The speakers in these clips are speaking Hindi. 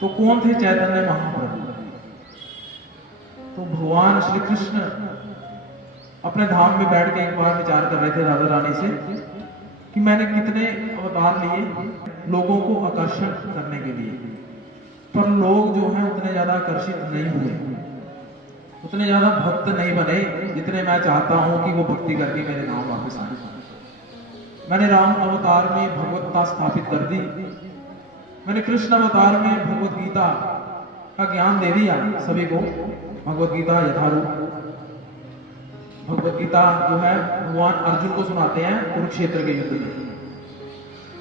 तो कौन थे चैतन्य महाप्रभु? तो भगवान श्री कृष्ण अपने धाम में बैठ के एक बार विचार कर रहे थे राधा रानी से कि मैंने कितने अवतार लिए लोगों को आकर्षण करने के लिए, पर लोग जो हैं उतने ज्यादा आकर्षित नहीं हुए, उतने ज्यादा भक्त नहीं बने जितने मैं चाहता हूं कि वो भक्ति करके मेरे धाम वापस आए। मैंने राम अवतार में भगवत्ता स्थापित कर दी, मैंने कृष्ण अवतार में भगवत गीता का ज्ञान दे दिया सभी को। भगवत गीता यथारूप भगवत गीता जो है भगवान अर्जुन को सुनाते हैं कुरुक्षेत्र के युद्ध में,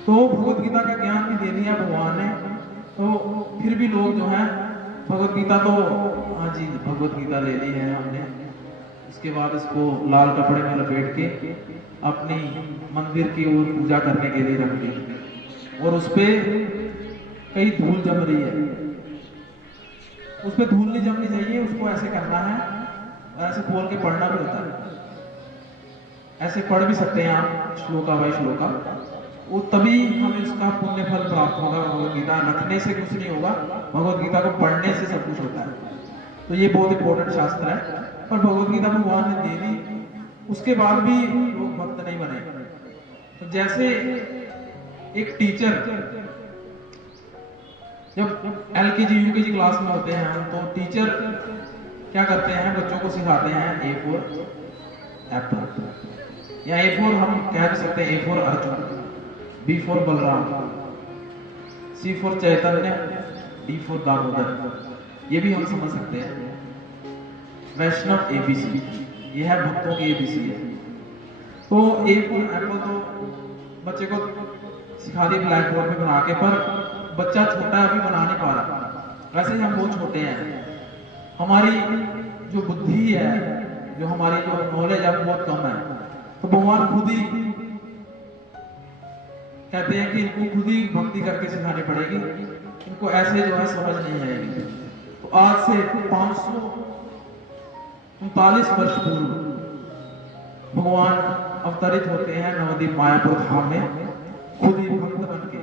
तो भगवत गीता का ज्ञान भी दे दिया भगवान ने। तो फिर भी लोग जो है भगवत गीता तो हाँ जी भगवत गीता ले ली है हमने, इसके बाद इसको लाल कपड़े में लपेट के अपनी मंदिर की ओर पूजा करने के लिए रख दी और उस पे कई धूल जम रही है। उस पे धूल नहीं जमनी चाहिए, उसको ऐसे करना है, ऐसे खोल के पढ़ना भी होता है। ऐसे पढ़ भी सकते हैं आप श्लोका बाई श्लोका, वो तभी हमें उसका पुण्य फल प्राप्त होगा। भगवत गीता रखने से कुछ नहीं होगा, भगवत गीता को पढ़ने से सब कुछ होता है। तो ये बहुत इंपॉर्टेंट शास्त्र है, पर भगवत गीता भगवान ने दे दी, उसके बाद भी लोग भक्त नहीं बने। तो जैसे एक टीचर जब LKG UKG क्लास में होते हैं हम, तो टीचर क्या करते हैं, बच्चों को सिखाते हैं A फॉर एप्पल, या A फॉर हम कह भी सकते हैं A for Arjun, B for Balram, C for Chaitanya, D for Damodar, ये भी हम समझ सकते हैं। वैष्णव ABC, ये है भक्तों की ABC है। तो A फॉर एप्पल तो बच्चे को सिखा दी ब्लैक बोर्ड पे बना के, पर बच्चा छोटा है अभी बना नहीं पा रहा। वैसे ही हम बहुत छोटे हैं, हमारी जो बुद्धि है, जो हमारी जो नॉलेज है बहुत कम है। तो भगवान खुद ही कहते हैं कि इनको खुद ही भक्ति करके सिखानी पड़ेगी, इनको ऐसे जो है समझ नहीं आएगी। तो आज से 539 वर्ष पूर्व भगवान अवतरित होते हैं नवद्वीप मायापुर धाम में, खुद ही भक्त बन के।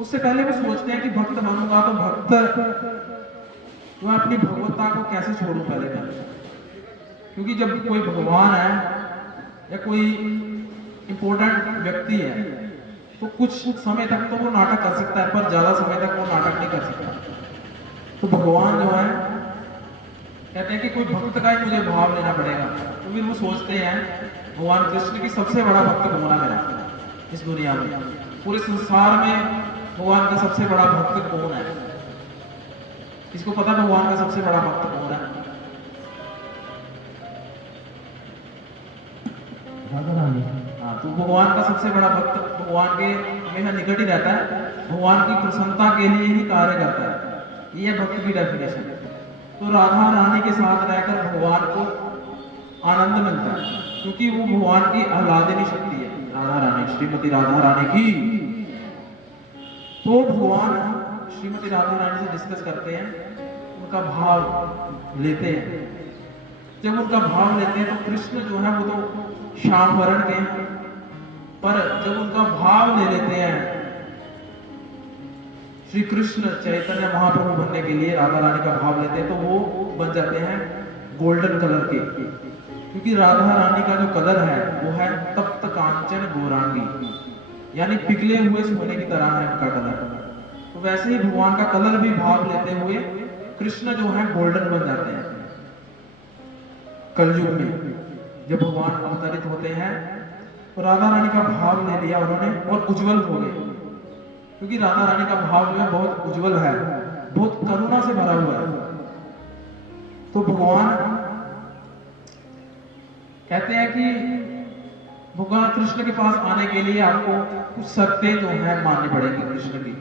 उससे पहले वो सोचते हैं कि भक्त बनूंगा तो भक्त मैं अपनी भगवत्ता को कैसे छोड़ूं पहले मैं, क्योंकि जब कोई भगवान है या कोई इंपॉर्टेंट व्यक्ति है तो कुछ समय तक तो वो नाटक कर सकता है, पर ज्यादा समय तक वो नाटक नहीं कर सकता। तो भगवान जो है कहते हैं कि कोई भक्त का ही मुझे भाव लेना पड़ेगा। तो फिर वो सोचते हैं भगवान कृष्ण की सबसे बड़ा भक्त कौन है मेरा इस दुनिया में, पूरे संसार में भगवान का सबसे बड़ा भक्त कौन है? इसको पता भगवान का सबसे बड़ा भक्त कौन है? राधा रानी। हाँ, तो भगवान का सबसे बड़ा भक्त भगवान के हमेशा निकट ही रहता है, भगवान की प्रसन्नता के लिए ही कार्य करता है। ये भक्त की डेफिनेशन। तो राधा रानी के साथ रहकर भगवान को आनंद मिलता है, क्योंकि वो भगवान की आह्लादिनी शक्ति है। राधा रानी, श्रीमती राधा रानी की। तो भगवान श्रीमती राधा रानी से डिस्कस करते हैं, उनका भाव लेते हैं। जब उनका भाव लेते हैं तो कृष्ण जो है वो तो श्याम वर्ण के हैं, पर जब उनका भाव ले लेते हैं श्री कृष्ण चैतन्य महाप्रभु बनने के लिए, राधा रानी का भाव लेते हैं तो वो बन जाते हैं गोल्डन कलर के, क्योंकि राधा रानी का जो कलर है वो है तप्त कांचन गौरांगी, यानी पिघले हुए सोने की तरह है उनका कलर। तो वैसे ही भगवान का कलर भी भाव लेते हुए कृष्ण जो है गोल्डन बन जाते हैं। कलयुग में जब भगवान अवतरित होते हैं तो राधा रानी का भाव ले लिया उन्होंने और उज्जवल हो गए, क्योंकि राधा रानी का भाव जो है बहुत उज्जवल है, बहुत करुणा से भरा हुआ है। तो भगवान कहते हैं कि भगवान कृष्ण के पास आने के लिए आपको कुछ शर्तें जो है माननी पड़ेगी कृष्ण की।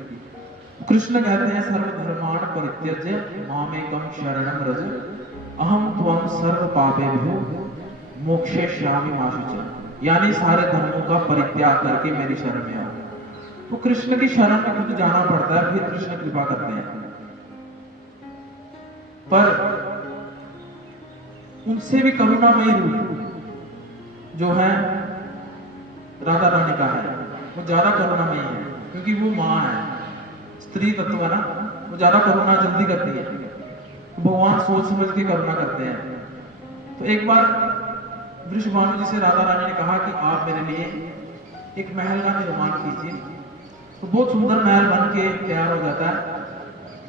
कृष्ण कहते हैं सर्वधर्माण परित्यज्य मामेकं शरणं व्रज अहम त्वं सर्व पापेभ्यो मोक्षयिष्यामि मा शुचि, यानी सारे धर्मों का परित्याग करके मेरी शरण में आओ। तो कृष्ण की शरण में खुद जाना पड़ता है, फिर कृष्ण कृपा करते हैं। पर उनसे भी करुणामयी रूप जो है राधा रानी का है, वो ज्यादा करुणामयी है, क्योंकि वो माँ है, स्त्री तत्व है ना, वो ज्यादा करुणा जल्दी करती है, तो भगवान सोच समझ के करुणा करते हैं। तो एक बार वृषभानु जी से राधा रानी ने कहा कि आप मेरे लिए एक महल का निर्माण कीजिए। तो बहुत सुंदर महल बन के तैयार हो जाता है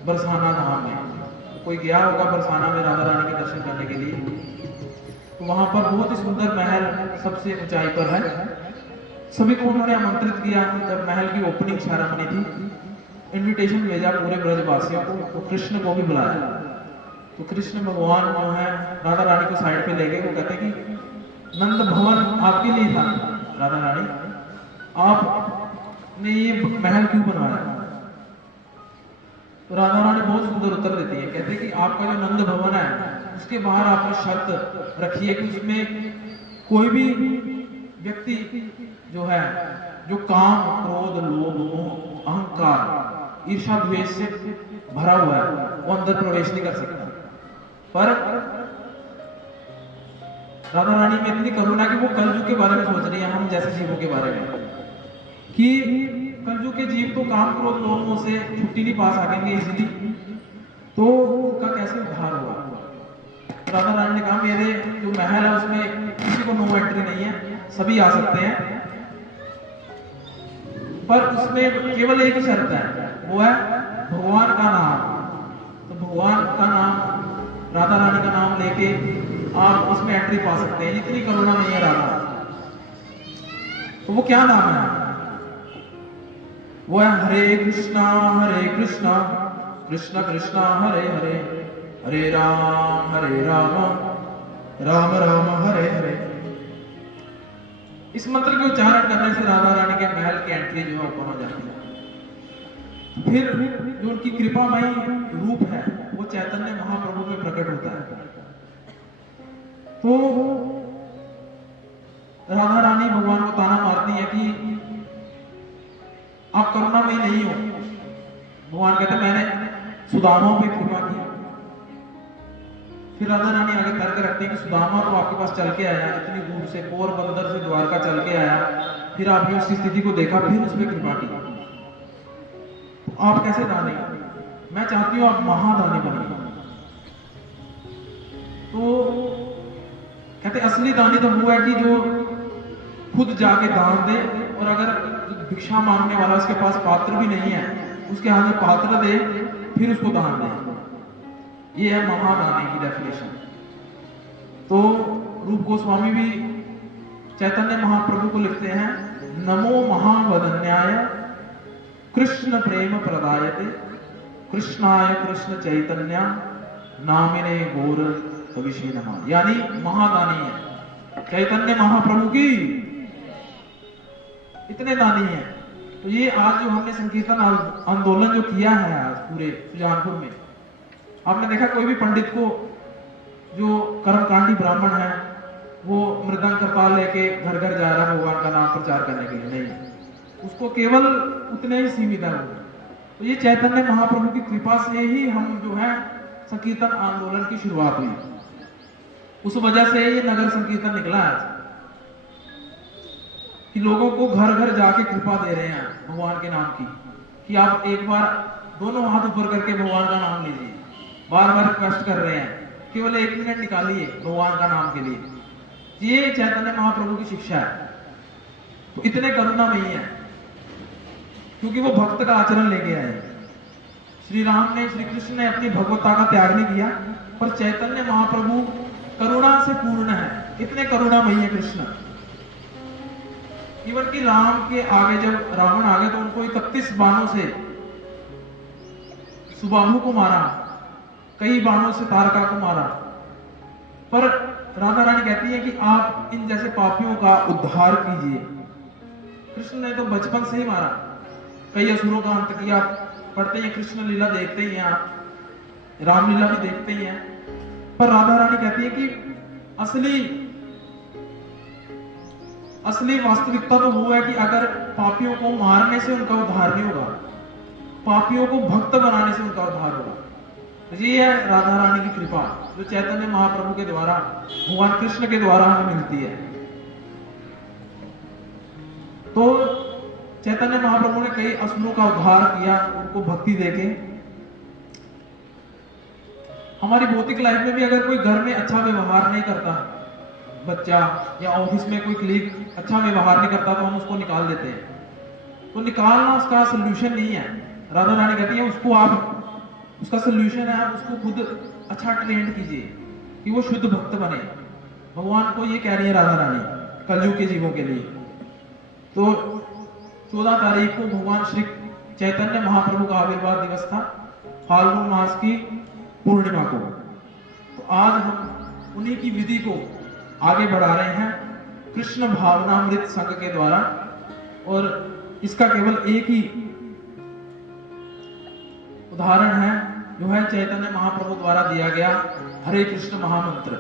बरसाना धाम में। तो कोई गया होगा बरसाना में राधा रानी के दर्शन करने के लिए, तो वहां पर बहुत ही सुंदर महल सबसे ऊंचाई पर है। सभी को उन्होंने आमंत्रित किया। जब महल की ओपनिंग सेरेमनी थी, इनविटेशन भेजा पूरे ब्रजवासियों को, तो कृष्ण को भी बुलाया। तो कृष्ण भगवान जो है राधा रानी को साइड पे ले गए। वो कहते कि नंद भवन आपके लिए था राधा रानी, आपने ये महल क्यों बनवाया? तो राधा रानी बहुत सुंदर उत्तर देती है, कहते कि आपका जो नंद भवन है उसके बाहर आपने शर्त रखी है कि उसमें कोई भी व्यक्ति जो है, जो काम, क्रोध, लोभ, मोह, अहंकार, ईर्ष्या, द्वेष से भरा हुआ है, वो अंदर प्रवेश नहीं कर सकता। पर राधा रानी में इतनी करुणा कि वो कलयुग के बारे में सोच रही है, हम जैसे जीवों के बारे में, कि कलयुग के जीव तो काम, क्रोध, लोभ, मोह से छुट्टी नहीं पा सकेंगे इजीली, तो उनका कैसे उद्धार होगा? राधा रानी ने कहा मेरे जो महल है उसमें किसी को नो एंट्री नहीं है, सभी आ सकते हैं, पर उसमें केवल एक ही शर्त है, वो है भगवान का नाम। तो भगवान का नाम, राधा रानी का नाम लेके आप उसमें एंट्री पा सकते हैं। इतनी करुणा नहीं है राधा। तो वो क्या नाम है? वो है हरे कृष्णा कृष्ण कृष्णा हरे हरे, हरे राम राम राम हरे हरे। इस मंत्र के उच्चारण करने से राधा रानी के महल की एंट्री जो है ओपन हो जाती है। फिर जो उनकी कृपामयी रूप है वो चैतन्य महाप्रभु में प्रकट होता है। तो राधा रानी भगवान को ताना मारती है कि आप करुणामयी नहीं हो। भगवान कहते मैंने सुदामा पे कृपा की। फिर राधा रानी आगे तर्क रखती है कि सुदामा तो आपके पास चल के आया, इतनी दूर से, पोरबंदर से द्वारका चल के आया, फिर आपने उसकी स्थिति को देखा, फिर उस पर कृपा की, तो आप कैसे दानी? मैं चाहती हूं आप महादानी बनिए। तो कहते असली दानी तो वो है कि जो खुद जाके दान दे, और अगर भिक्षा मांगने वाला उसके पास पात्र भी नहीं है, उसके हाथ में पात्र दे, फिर उसको दान दे। ये है महादानी की डेफिनेशन। तो रूप गोस्वामी भी चैतन्य महाप्रभु को लिखते हैं, नमो महावदन्याय कृष्ण प्रेम प्रदायते कृष्णाय कृष्ण चैतन्य नामिने गौर कविशे नमः। यानी महादानी है चैतन्य महाप्रभु की, इतने दानी है। तो ये आज जो हमने संकीर्तन आंदोलन जो किया है आज पूरे सुजानपुर में, आपने देखा कोई भी पंडित को जो कर्मकांडी ब्राह्मण है वो मृदंग करताल लेके घर घर जा रहा है भगवान का नाम प्रचार करने के लिए, नहीं, उसको केवल उतने ही सीमित है। तो ये चैतन्य महाप्रभु की कृपा से ही हम जो है संकीर्तन आंदोलन की शुरुआत हुई। उस वजह से ये नगर संकीर्तन निकला आज, कि लोगों को घर घर जाके कृपा दे रहे हैं भगवान के नाम की, कि आप एक बार दोनों हाथ ऊपर करके भगवान का नाम लीजिए, बार बार रिक्वेस्ट कर रहे हैं, केवल 1 मिनट निकालिए भगवान का नाम के लिए। ये चैतन्य महाप्रभु की शिक्षा है। तो इतने करुणामयी है क्योंकि वो भक्त का आचरण लेके आए। श्री राम ने, श्री कृष्ण ने अपनी भगवत्ता का त्याग नहीं किया, पर चैतन्य महाप्रभु करुणा से पूर्ण है, इतने करुणामयी है कृष्ण। इवन कि राम के आगे जब रावण आ गए तो उनको 31 बाणों से सुबाहु को मारा, कई बाणों से तारका को मारा, पर राधा रानी कहती है कि आप इन जैसे पापियों का उद्धार कीजिए। कृष्ण ने तो बचपन से ही मारा, कई असुरों का अंत किया। पढ़ते हैं कृष्ण लीला देखते ही हैं आप, रामलीला भी देखते ही हैं, पर राधा रानी कहती है कि असली वास्तविकता तो वो है कि अगर पापियों को मारने से उनका उद्धार नहीं होगा, पापियों को भक्त बनाने से उनका उद्धार होगा। ये है राधा रानी की कृपा जो चैतन्य महाप्रभु के द्वारा, भगवान कृष्ण के द्वारा हमें मिलती है। तो चैतन्य महाप्रभु ने कई असुरों का उद्धार किया, उनको भक्ति देके। हमारी भौतिक लाइफ में भी अगर कोई घर में अच्छा व्यवहार नहीं करता, बच्चा या ऑफिस में कोई कलीग अच्छा व्यवहार नहीं करता, तो हम उसको निकाल देते हैं। तो निकालना उसका सोल्यूशन नहीं है। राधा रानी कहती है उसको आप, उसका सोल्यूशन है आप उसको खुद अच्छा ट्रेंड कीजिए कि वो शुद्ध भक्त बने। भगवान को ये कह रही है राधा रानी कलयुग के जीवों के लिए। तो 14 तारीख को भगवान श्री चैतन्य महाप्रभु का आविर्भाव दिवस था, फाल्गुन मास की पूर्णिमा को। तो आज हम उन्हीं की विधि को आगे बढ़ा रहे हैं कृष्ण भावनामृत संघ के द्वारा, और इसका केवल एक ही उदाहरण है जो है चैतन्य महाप्रभु द्वारा दिया गया हरे कृष्ण महामंत्र।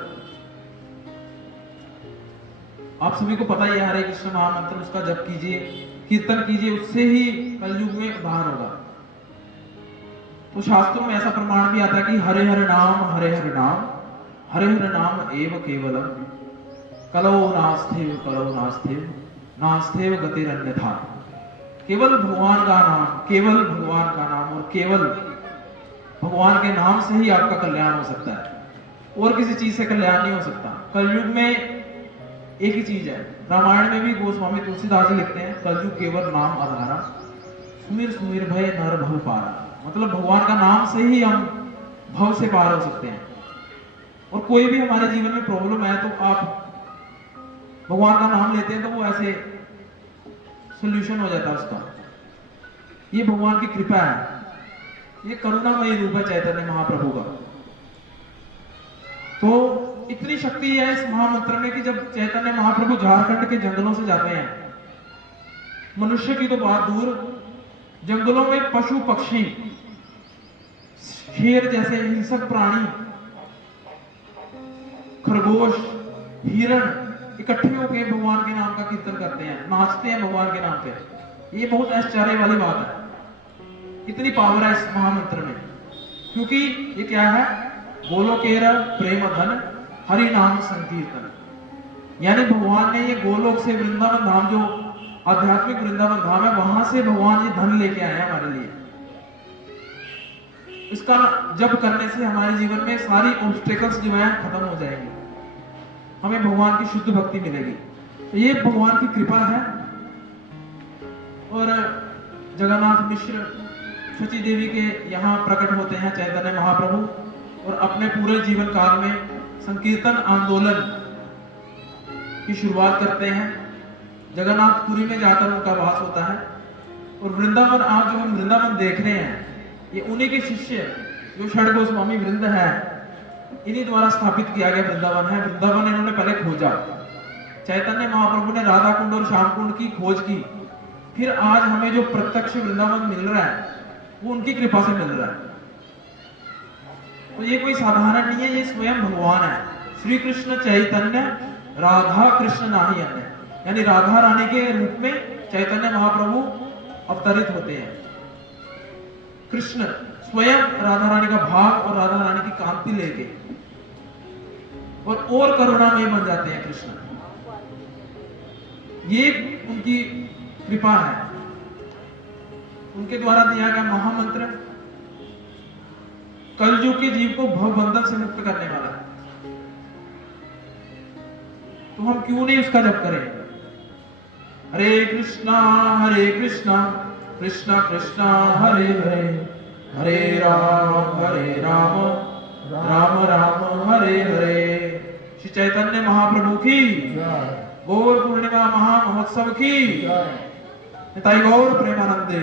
आप सभी को पता ही है हरे कृष्ण महामंत्र, उसका जप कीजिए, कीर्तन कीजिए, उससे ही कलयुग में उद्धार होगा। तो शास्त्रों में ऐसा प्रमाण भी आता है कि हरे हरे नाम हरे हरे नाम, हरे हरे नाम एव केवलम, कलो नास्तेव नास्तेव गतिरन्यथा। केवल भगवान का नाम, केवल भगवान का नाम और केवल भगवान के नाम से ही आपका कल्याण हो सकता है, और किसी चीज से कल्याण नहीं हो सकता। कलयुग में एक ही चीज है, रामायण में भी गोस्वामी तुलसीदास जी लिखते हैं कलयुग केवल नाम आधारा, सुमिर सुमिर भय नर भव पारा। मतलब भगवान का नाम से ही हम भव से पार हो सकते हैं। और कोई भी हमारे जीवन में प्रॉब्लम है तो आप भगवान का नाम लेते हैं तो वो ऐसे सॉल्यूशन हो जाता है उसका। ये भगवान की कृपा है, ये करुणामयी रूप है चैतन्य महाप्रभु का। तो इतनी शक्ति है इस महामंत्र में कि जब चैतन्य महाप्रभु झारखंड के जंगलों से जाते हैं, मनुष्य की तो बात दूर, जंगलों में पशु पक्षी, शेर जैसे हिंसक प्राणी, खरगोश, हिरण इकट्ठे होकर भगवान के नाम का कीर्तन करते हैं, नाचते हैं भगवान के नाम पे। ये बहुत आश्चर्य वाली बात है, इतनी पावर है इस महामंत्र में। क्योंकि ये क्या है, गोलोकेर प्रेम धन हरि नाम संकीर्तन, यानी भगवान ने ये गोलोक से वृंदावन धाम, जो आध्यात्मिक वृंदावन धाम है, वहां से भगवान ये धन लेके आए हैं हमारे लिए। इसका जप करने से हमारे जीवन में सारी ऑब्स्टेकल्स जो है खत्म हो जाएंगी, हमें भगवान की शुद्ध भक्ति मिलेगी। तो ये भगवान की कृपा है। और जगन्नाथ मिश्र शची देवी के यहाँ प्रकट होते हैं चैतन्य महाप्रभु, और अपने पूरे जीवन काल में संकीर्तन आंदोलन की शुरुआत करते हैं। जगन्नाथपुरी में जाकर उनका वास होता है। और वृंदावन, आज जो हम वृंदावन देख रहे हैं, ये उन्हीं के शिष्य जो षड गोस्वामी वृंद है, इन्हीं द्वारा स्थापित किया गया वृंदावन है। वृंदावन इन्होंने पहले खोजा, चैतन्य महाप्रभु ने राधा कुंड और श्याम कुंड की खोज की, फिर आज हमें जो प्रत्यक्ष वृंदावन मिल रहा है वो उनकी कृपा से मिल रहा है। तो ये कोई साधारण नहीं है, ये स्वयं भगवान है। श्री कृष्ण चैतन्य राधा कृष्ण नाही अन्य, यानी राधा रानी के रूप में चैतन्य महाप्रभु अवतरित होते हैं। कृष्ण स्वयं राधा रानी का भाव और राधा रानी की कांति लेके और करुणामय बन जाते हैं कृष्ण। ये उनकी कृपा है, उनके द्वारा दिया गया महामंत्र कलयुग के जीव को भवबंधन से मुक्त करने वाला है। तो हम क्यों नहीं उसका जप करें। हरे कृष्णा कृष्णा कृष्णा हरे हरे, हरे राम राम राम हरे हरे। श्री चैतन्य महाप्रभु की, गौर पूर्णिमा महामहोत्सव की, निताई गौर प्रेमानंदे।